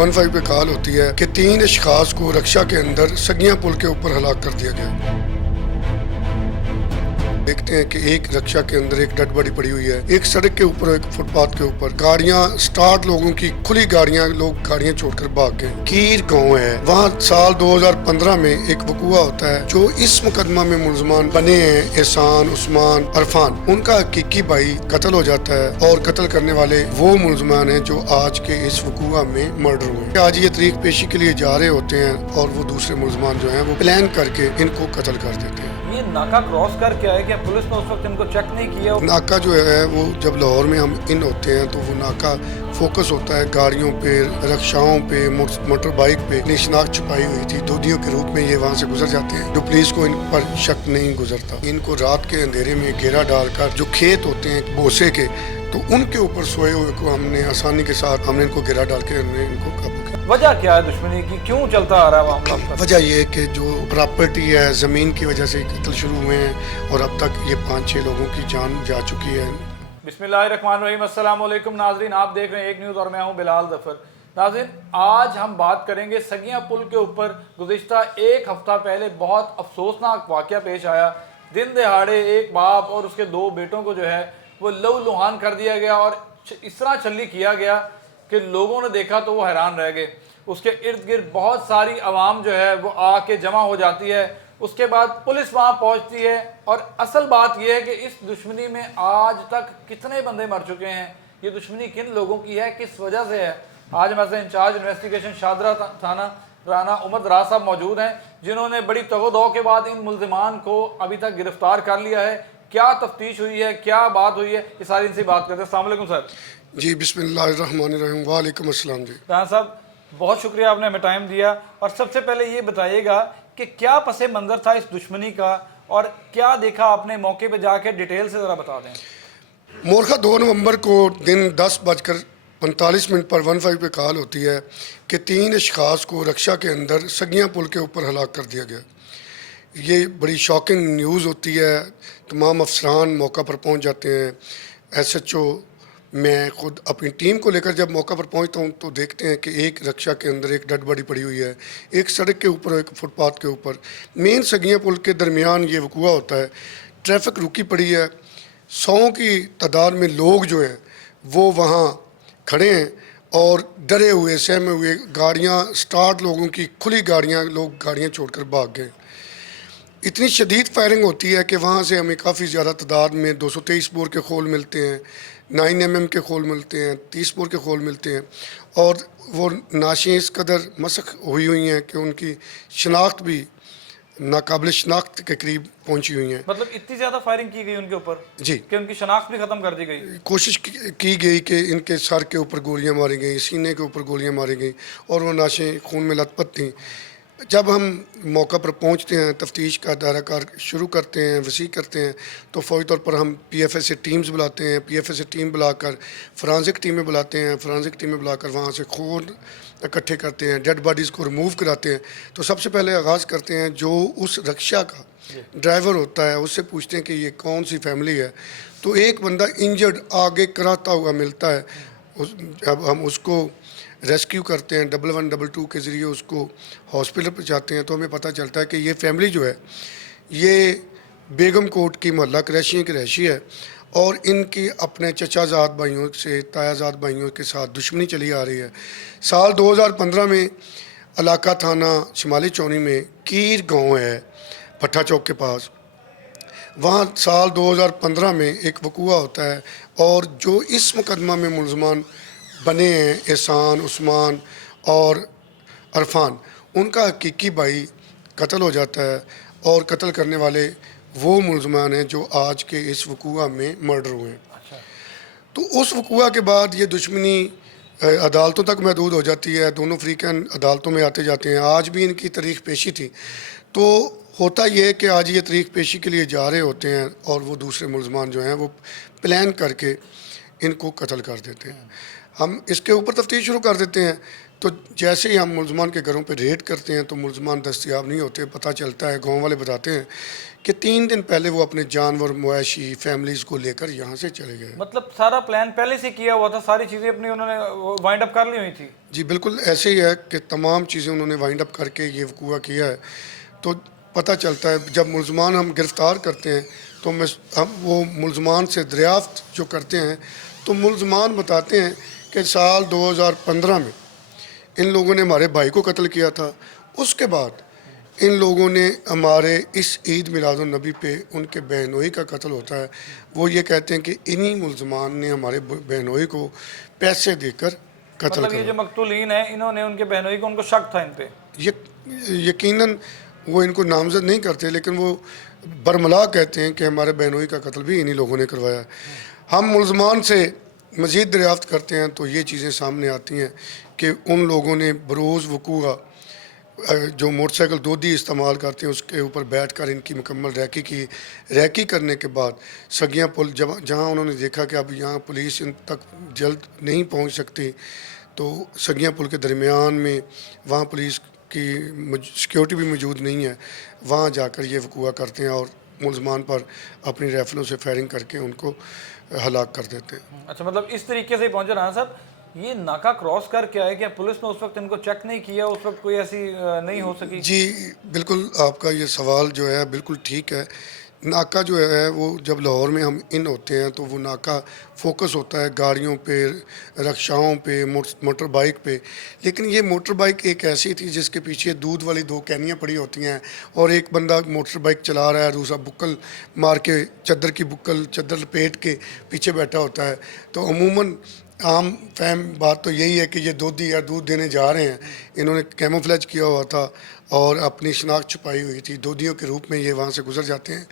15 पे कॉल होती है कि 3 अशखास को रक्षा के अंदर सगिया पुल के ऊपर हलाक कर दिया गया। देखते हैं कि एक रक्षा के अंदर एक डेड बॉडी पड़ी हुई है, एक सड़क के ऊपर, एक फुटपाथ के ऊपर गाड़ियां स्टार्ट, लोगों की खुली गाड़ियां, लोग गाड़ियां छोड़कर भाग गए। कीर गांव है, वहाँ साल 2015 में एक वकूआ होता है जो इस मुकदमा में मुलजमान बने हैं एहसान, उस्मान, अरफान। उनका हकीकी भाई कत्ल हो जाता है और कत्ल करने वाले वो मुलजमान हैं जो आज के इस वकूआ में मर्डर हुए। आज ये तरीक पेशी के लिए जा रहे होते हैं और वो दूसरे मुलजमान जो हैं वो प्लान करके इनको कत्ल कर देते हैं। ये नाका क्रॉस करके आए कि पुलिस ने उस वक्त इनको चेक नहीं किया? नाका जो है वो जब लाहौर में हम इन होते हैं तो वो नाका फोकस होता है गाड़ियों पे, रक्षाओं पे, मोटर बाइक पे। अपनी शनाख्त छुपाई हुई थी, दोदियों के रूप में ये वहाँ से गुजर जाते हैं, जो पुलिस को इन पर शक नहीं गुजरता। इनको रात के अंधेरे में घेरा डालकर जो खेत होते हैं बोसे के, तो उनके ऊपर सोए हुए को हमने आसानी के साथ हमने इनको घेरा डाल के हमने इनको काबू किया। वजह क्या है दुश्मनी की, क्यों चलता आ रहा है मामला? वजह ये है कि जो प्रॉपर्टी है, ज़मीन की वजह से कत्ल शुरू हुए हैं और अब तक ये 5-6 लोगों की जान जा चुकी है। बिस्मिल्लाहिर्रहमानिर्रहीम, अस्सलाम वालेकुम नाज़रीन, आप देख रहे हैं एक न्यूज़ और मैं हूं बिलाल ज़फ़र। नाज़रीन, आज हम बात करेंगे सगिया पुल के ऊपर गुज़िश्ता एक हफ़्ता पहले बहुत अफसोसनाक वाक़या पेश आया। दिन दहाड़े एक बाप और उसके 2 बेटों को जो है वो लहूलुहान कर दिया गया और इस तरह छल्ली किया गया कि लोगों ने देखा तो वो हैरान रह गए। उसके इर्द गिर्द बहुत सारी आवाम जो है वो आके जमा हो जाती है, उसके बाद पुलिस वहाँ पहुँचती है और असल बात यह है कि इस दुश्मनी में आज तक कितने बंदे मर चुके हैं, ये दुश्मनी किन लोगों की है, किस वजह से है। आज हमारे से इंचार्ज इन्वेस्टिगेशन शादरा थाना राना उमर दराज साहब मौजूद हैं, जिन्होंने बड़ी तगो-दो के बाद इन मुल्जिमान को अभी तक गिरफ्तार कर लिया है। क्या तफ्तीश हुई है, क्या बात हुई है, ये सारी इनसे बात करते हैं। अस्सलाम वालेकुम सर। जी बिस्मिल्लाहिर्रहमानिर्रहीम, वालेकुम अस्सलाम। जी राना साहब, बहुत शुक्रिया, आपने हमें टाइम दिया। और सबसे पहले ये बताइएगा कि क्या पसे मंज़र था इस दुश्मनी का और क्या देखा आपने मौके पे जाके, डिटेल से ज़रा बता दें। मोरखा 2 नवंबर को दिन 10:45 पर 15 पे कॉल होती है कि 3 अशखास को रक्षा के अंदर सगिया पुल के ऊपर हलाक कर दिया गया। ये बड़ी शॉकिंग न्यूज़ होती है, तमाम अफसरान मौका पर पहुंच जाते हैं। SHO, मैं खुद अपनी टीम को लेकर जब मौका पर पहुंचता हूं तो देखते हैं कि एक रक्षा के अंदर एक डेड बॉडी पड़ी हुई है, एक सड़क के ऊपर, एक फुटपाथ के ऊपर। मेन सगिया पुल के दरमियान ये वकूआ होता है। ट्रैफिक रुकी पड़ी है, 100 की तादाद में लोग जो हैं वो वहाँ खड़े हैं और डरे हुए, सहमे हुए। गाड़ियाँ स्टार्ट, लोगों की खुली गाड़ियाँ, लोग गाड़ियाँ छोड़कर भाग गए। इतनी शदीद फायरिंग होती है कि वहाँ से हमें काफ़ी ज़्यादा तादाद में 223 बोर के खोल मिलते हैं, 9mm के खोल मिलते हैं, 30 बोर के खोल मिलते हैं और वो नाशें इस कदर मसक हुई हैं कि उनकी शनाख्त भी नाकाबिल शनाख्त के करीब पहुँची हुई हैं। मतलब इतनी ज़्यादा फायरिंग की गई उनके ऊपर जी कि उनकी शनाख्त भी ख़त्म कर दी गई। कोशिश की गई कि इनके सर के ऊपर गोलियां मारी गई, सीने के ऊपर गोलियां मारी गई और वो नाशें खून में लथपथ थीं। जब हम मौका पर पहुंचते हैं, तफ्तीश का दायरा कार शुरू करते हैं, वसी करते हैं, तो फ़ौरी तौर पर हम PFS से टीम्स बुलाते हैं, PFS से टीम बुलाकर फ़ॉरेंसिक टीमें बुलाते हैं, फ़ॉरेंसिक टीमें बुलाकर वहाँ से खून इकट्ठे करते हैं, डेड बॉडीज़ को रिमूव कराते हैं। तो सबसे पहले आगाज़ करते हैं जो उस रक्षा का ड्राइवर होता है, उससे पूछते हैं कि ये कौन सी फैमिली है। तो एक बंदा इंजर्ड आगे कराता हुआ मिलता है। जब हम उसको रेस्क्यू करते हैं, 1112 के ज़रिए उसको हॉस्पिटल पर जाते हैं, तो हमें पता चलता है कि ये फैमिली जो है ये बेगम कोट की मोहल्ला क्रैशी की रहशी है और इनकी अपने चचाजाद भाइयों से, तायाजाद भाइयों के साथ दुश्मनी चली आ रही है। साल 2015 में इलाका थाना शिमाली चौनी में कीर गांव है, भट्टा चौक के पास, वहाँ साल 2015 में एक वकूआ होता है और जो इस मुकदमा में मुलजमान बने हैं एहसान, उस्मान और अरफान, उनका हकीकी भाई कत्ल हो जाता है और कत्ल करने वाले वो मुलजमान हैं जो आज के इस वकूआ में मर्डर हुए हैं। अच्छा। तो उस वकूआ के बाद ये दुश्मनी अदालतों तक महदूद हो जाती है, दोनों फ्रीकन अदालतों में आते जाते हैं। आज भी इनकी तारीख पेशी थी। तो होता ये है कि आज ये तारीख पेशी के लिए जा रहे होते हैं और वो दूसरे मुलजमान जो हैं वो प्लान करके इनको कत्ल कर देते हैं। हम इसके ऊपर तफ्तीश शुरू कर देते हैं تو جیسے ہی ہم ملزمان کے گھروں پہ ریڈ کرتے ہیں تو ملزمان دستیاب نہیں ہوتے. پتہ چلتا ہے گاؤں والے بتاتے ہیں کہ 3 دن پہلے وہ اپنے جانور مویشی فیملیز کو لے کر یہاں سے چلے گئے. مطلب سارا پلان پہلے سے کیا ہوا تھا, ساری چیزیں اپنی انہوں نے وائنڈ اپ کر لی ہوئی تھی. جی بالکل ایسے ہی ہے کہ تمام چیزیں انہوں نے وائنڈ اپ کر کے یہ وقوع کیا ہے. تو پتہ چلتا ہے جب ملزمان ہم گرفتار کرتے ہیں تو ہم وہ ملزمان سے دریافت جو کرتے ہیں تو ملزمان بتاتے ہیں کہ سال 2015 میں ان لوگوں نے ہمارے بھائی کو قتل کیا تھا. اس کے بعد ان لوگوں نے ہمارے اس عید میلاد النبی پہ ان کے بہنوئی کا قتل ہوتا ہے. وہ یہ کہتے ہیں کہ انہی ملزمان نے ہمارے بہنوئی کو پیسے دے کر قتل مطلب یہ کرا. جو مقتولین ہیں انہوں نے ان کے بہنوئی کو, ان کو شک تھا ان پہ. یقیناً وہ ان کو نامزد نہیں کرتے لیکن وہ برملا کہتے ہیں کہ ہمارے بہنوئی کا قتل بھی انہی لوگوں نے کروایا. ہم ملزمان سے مزید دریافت کرتے ہیں تو یہ چیزیں سامنے آتی ہیں کہ ان لوگوں نے بروز وقوع جو موٹر سائیکل دودھی استعمال کرتے ہیں اس کے اوپر بیٹھ کر ان کی مکمل ریکی کی. ریکی کرنے کے بعد سگیاں پل جہاں انہوں نے دیکھا کہ اب یہاں پولیس ان تک جلد نہیں پہنچ سکتی تو سگیاں پل کے درمیان میں وہاں پولیس کی سیکیورٹی بھی موجود نہیں ہے, وہاں جا کر یہ وقوع کرتے ہیں اور ملزمان پر اپنی رائفلوں سے فائرنگ کر کے ان کو ہلاک کر دیتے ہیں. اچھا, مطلب اس طریقے سے پہنچے رانا صاحب. یہ ناکہ کراس کر کے آئے, کیا پولیس نے اس وقت ان کو چیک نہیں کیا, اس وقت کوئی ایسی نہیں ہو سکی؟ جی بالکل آپ کا یہ سوال جو ہے بالکل ٹھیک ہے. ناکہ جو ہے وہ جب لاہور میں ہم ان ہوتے ہیں تو وہ ناکہ فوکس ہوتا ہے گاڑیوں پہ, رکشاؤں پہ, موٹر بائک پہ. لیکن یہ موٹر بائک ایک ایسی تھی جس کے پیچھے دودھ والی 2 کینیاں پڑی ہوتی ہیں اور ایک بندہ موٹر بائک چلا رہا ہے, دوسرا بکل مار کے چادر کی بکل چادر لپیٹ کے پیچھے بیٹھا ہوتا ہے. تو عموماً عام فہم بات تو یہی ہے کہ یہ دودھی یا دودھ دینے جا رہے ہیں. انہوں نے کیموفلیج کیا ہوا تھا اور اپنی شناخت چھپائی ہوئی تھی. دودھیوں کے روپ میں یہ وہاں سے گزر جاتے ہیں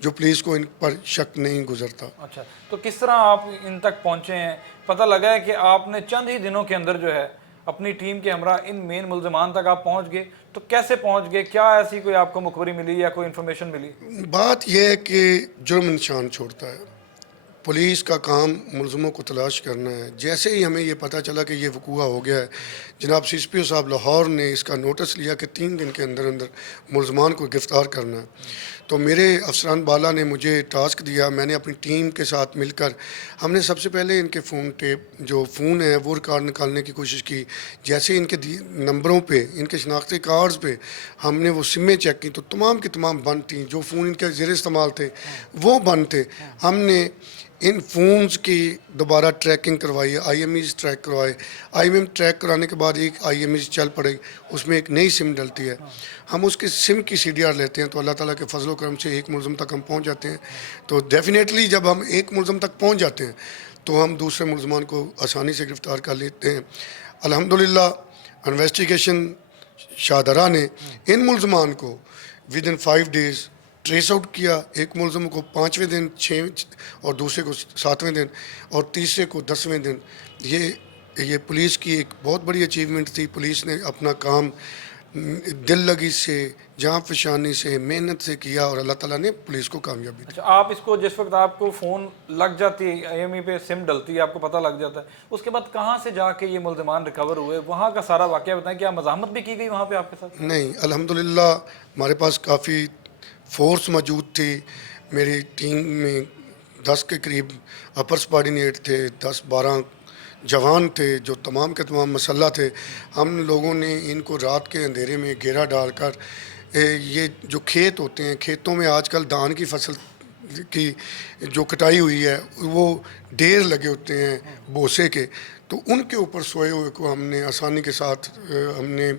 جو پولیس کو ان پر شک نہیں گزرتا. اچھا, تو کس طرح آپ ان تک پہنچے ہیں؟ پتہ لگا ہے کہ آپ نے چند ہی دنوں کے اندر جو ہے اپنی ٹیم کے ہمراہ ان مین ملزمان تک آپ پہنچ گئے. تو کیسے پہنچ گئے؟ کیا ایسی کوئی آپ کو مخبری ملی یا کوئی انفارمیشن ملی؟ بات یہ ہے کہ جرم نشان چھوڑتا ہے. پولیس کا کام ملزموں کو تلاش کرنا ہے. جیسے ہی ہمیں یہ پتہ چلا کہ یہ وقوع ہو گیا ہے, جناب سی ایس پی او صاحب لاہور نے اس کا نوٹس لیا کہ 3 دن کے اندر ملزمان کو گرفتار کرنا ہے. تو میرے افسران بالا نے مجھے ٹاسک دیا. میں نے اپنی ٹیم کے ساتھ مل کر ہم نے سب سے پہلے ان کے فون ٹیپ جو فون ہے وہ ریکارڈ نکالنے کی کوشش کی. جیسے ان کے نمبروں پہ, ان کے شناختی کارڈز پہ ہم نے وہ سمیں چیک کی تو تمام کی تمام بند تھیں. جو فون ان کے زیر استعمال تھے وہ بند تھے. ہم نے ان فونز کی دوبارہ ٹریکنگ کروائی, آئی ایم ایز ٹریک کروائے. آئی ایم ٹریک کرانے کے بعد ایک آئی ایم ایز چل پڑے, اس میں ایک نئی سم ڈلتی ہے. ہم اس کی سم کی سی ڈی آر لیتے ہیں تو اللہ تعالیٰ کے فضل و کرم سے ایک ملزم تک ہم پہنچ جاتے ہیں. تو ڈیفینیٹلی جب ہم ایک ملزم تک پہنچ جاتے ہیں تو ہم دوسرے ملزمان کو آسانی سے گرفتار کر لیتے ہیں. الحمدللہ انویسٹیگیشن شاہدرہ نے ان ملزمان کو ودن 5 days ٹریس آؤٹ کیا. ایک ملزم کو 5ویں دن 6 اور دوسرے کو 7ویں دن اور تیسرے کو 10ویں دن. یہ پولیس کی ایک بہت بڑی اچیومنٹ تھی. پولیس نے اپنا کام دل لگی سے, جان فشانی سے, محنت سے کیا اور اللہ تعالیٰ نے پولیس کو کامیابی دی. اچھا, آپ اس کو جس وقت آپ کو فون لگ جاتی ہے, آئی ایم ای پہ سم ڈلتی ہے, آپ کو پتہ لگ جاتا ہے, اس کے بعد کہاں سے جا کے یہ ملزمان ریکور ہوئے؟ وہاں کا سارا واقعہ بتائیں. کیا مزاحمت بھی کی گئی وہاں پہ آپ کے ساتھ؟ نہیں, الحمدللہ ہمارے پاس کافی فورس موجود تھی. میری ٹیم میں 10 کے قریب اپر سبارڈینیٹ تھے, 10-12 جوان تھے جو تمام کے تمام مسلح تھے. ہم لوگوں نے ان کو رات کے اندھیرے میں گھیرا ڈال کر یہ جو کھیت ہوتے ہیں, کھیتوں میں آج کل دھان کی فصل کی جو کٹائی ہوئی ہے وہ ڈھیر لگے ہوتے ہیں بوسے کے, تو ان کے اوپر سوئے ہوئے کو ہم نے آسانی کے ساتھ ہم نے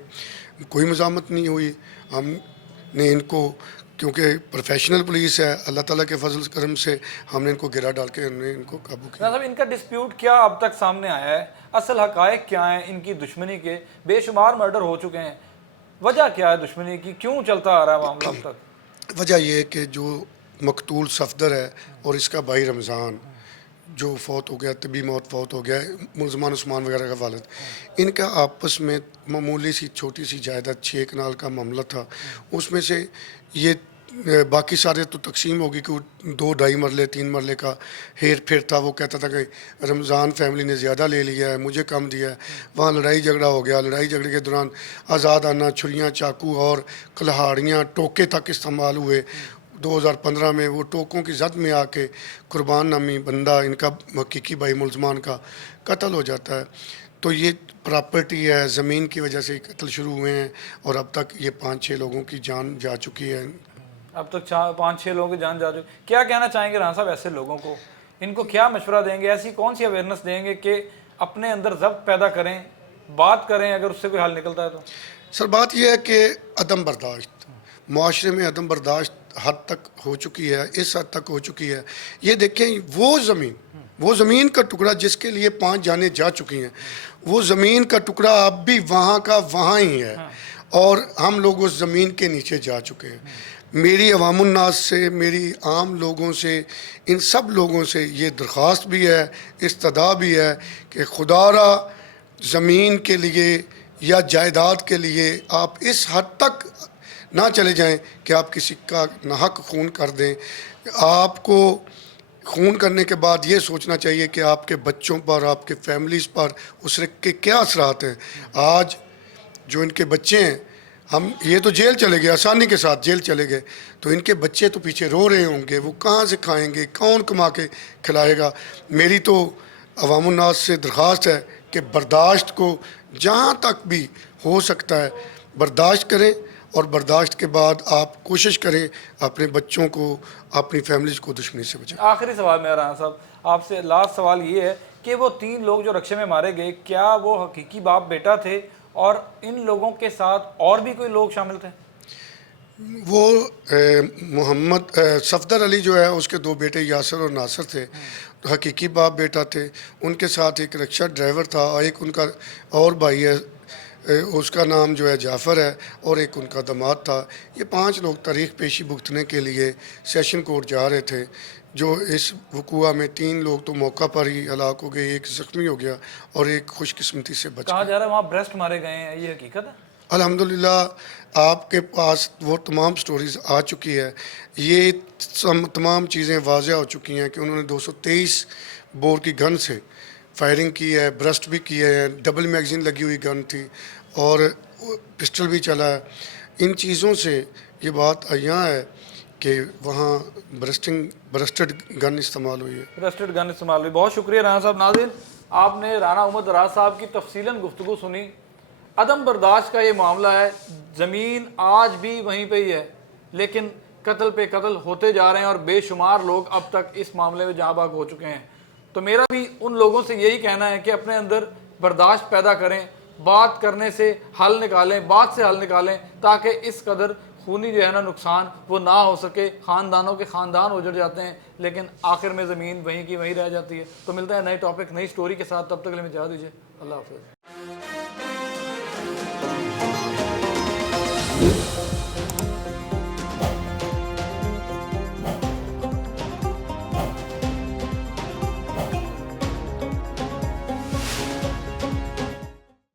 کوئی مزاحمت نہیں ہوئی. ہم نے ان کو, کیونکہ پروفیشنل پولیس ہے, اللہ تعالیٰ کے فضل کرم سے ہم نے ان کو گرا ڈال کے ہم نے ان کو قابو کیا. صاحب, ان کا ڈسپیوٹ کیا اب تک سامنے آیا ہے؟ اصل حقائق کیا ہیں ان کی دشمنی کے؟ بے شمار مرڈر ہو چکے ہیں, وجہ کیا ہے دشمنی کی؟ کیوں چلتا آ رہا ہے معاملہ اب تک؟ وجہ یہ ہے کہ جو مقتول صفدر ہے اور اس کا بھائی رمضان جو فوت ہو گیا, طبی موت فوت ہو گیا, ملزمان عثمان وغیرہ کا والد, ان کا آپس میں معمولی سی چھوٹی سی جائیداد 6 کنال کا معاملہ تھا. اس میں سے یہ बाकी सारे तो तकसीम होगी कि वो 2-2.5 मरले 3 मरले का हेर फेर था। वो कहता था कि रमज़ान फैमिली ने ज़्यादा ले लिया है, मुझे कम दिया है। वहाँ लड़ाई झगड़ा हो गया। लड़ाई झगड़े के दौरान आज़ाद आना, छुरियाँ, चाकू और कुल्हाड़ियाँ, टोके तक इस्तेमाल हुए। 2015 में वो टोकों की जद में आके कुर्बान नामी बंदा, इनका हकीकी भाई मुलजमान का कत्ल हो जाता है। तो ये प्रॉपर्टी है, ज़मीन की वजह से कत्ल शुरू हुए हैं और अब तक ये 5-6 लोगों की जान जा चुकी है। अब तक 5-6 लोगों की जान जा चुकी। क्या कहना चाहेंगे राणा साहब ऐसे लोगों को? इनको क्या मशवरा देंगे? ऐसी कौन सी अवेयरनेस देंगे कि अपने अंदर ज़ब्त पैदा करें, बात करें, अगर उससे कोई हल निकलता है तो? सर बात यह है कि अदम बर्दाश्त, माशरे में अदम बर्दाश्त हद तक हो चुकी है, इस हद तक हो चुकी है। ये देखें, वो ज़मीन का टुकड़ा जिसके लिए 5 जानें जा चुकी हैं, वो ज़मीन का टुकड़ा अब भी वहाँ का वहाँ ही है और हम लोग उस ज़मीन के नीचे जा चुके हैं। मेरी अवामुन्नास से, मेरी आम लोगों से, इन सब लोगों से ये दरख्वास्त भी है, इस्तदा भी है कि खुदारा ज़मीन के लिए या जायदाद के लिए आप इस हद तक ना चले जाएं कि आप किसी का नाहक खून कर दें। आपको खून करने के बाद ये सोचना चाहिए कि आपके बच्चों पर, आपके फैमिलीज़ पर उसके क्या असरात हैं। आज जो इनके बच्चे हैं, हम ये तो जेल चले गए, आसानी के साथ जेल चले गए, तो इनके बच्चे तो पीछे रो रहे होंगे, वो कहाँ से खाएंगे, कौन कमा के खिलाएगा। मेरी तो अवामुन्नास से दरख्वास्त है कि बर्दाश्त को जहाँ तक भी हो सकता है बर्दाश्त करें और बर्दाश्त के बाद आप कोशिश करें अपने बच्चों को, अपनी फैमिलीज़ को दुश्मनी से बचाएं। आखिरी सवाल मेरा राणा साहब आपसे, लास्ट सवाल ये है कि वो 3 लोग जो रक्शे में मारे गए, क्या वो हकीकी बाप बेटा थे और इन लोगों के साथ और भी कोई लोग शामिल थे? वो मोहम्मद सफदर अली जो है, उसके 2 बेटे यासर और नासर थे, तो हकीकी बाप बेटा थे। उनके साथ एक रिक्शा ड्राइवर था, एक उनका और भाई है, उसका नाम जो है जाफ़र है, और एक उनका दामाद था। ये 5 लोग तारीख़ पेशी भुगतने के लिए सेशन कोर्ट जा रहे थे। जो इस वक़ूआ में 3 लोग तो मौका पर ही हलाक हो गए, एक ज़ख्मी हो गया और एक खुशकिस्मती से बच कहा गया। जा रहा है वहाँ ब्रेस्ट मारे गए हैं, ये हकीकत है? अल्हम्दुलिल्लाह आपके पास वो तमाम स्टोरीज़ आ चुकी है। ये तमाम चीज़ें वाज़ह हो चुकी हैं कि उन्होंने 223 बोर की गन से फायरिंग की है, ब्रस्ट भी किए हैं, डबल मैगज़ीन लगी हुई गन थी और पिस्टल भी चला है। इन चीज़ों से ये बात यहाँ है कि वहाँ ब्रस्टेड गन इस्तेमाल हुई है। ब्रेस्टेड गन इस्तेमाल हुई। बहुत शुक्रिया राणा साहब। नाज़रीन, आपने राणा उमर दराज साहब की तफसीलन गुफ्तगू सुनी। अदम बर्दाश्त का ये मामला है, ज़मीन आज भी वहीं पे ही है, लेकिन कत्ल पे कत्ल होते जा रहे हैं और बेशुमार लोग अब तक इस मामले में जहाँ भाग हो चुके हैं। तो मेरा भी उन लोगों से यही कहना है कि अपने अंदर बर्दाश्त पैदा करें, बात करने से हल निकालें, बात से हल निकालें, ताकि इस कदर खूनी जो है ना नुकसान वो ना हो सके। ख़ानदानों के ख़ानदान उजड़ जाते हैं, लेकिन आखिर में ज़मीन वहीं की वहीं रह जाती है। तो मिलता है नए टॉपिक, नई स्टोरी के साथ। तब तक के लिए इजाज़त दीजिए। अल्लाह हाफ़िज़।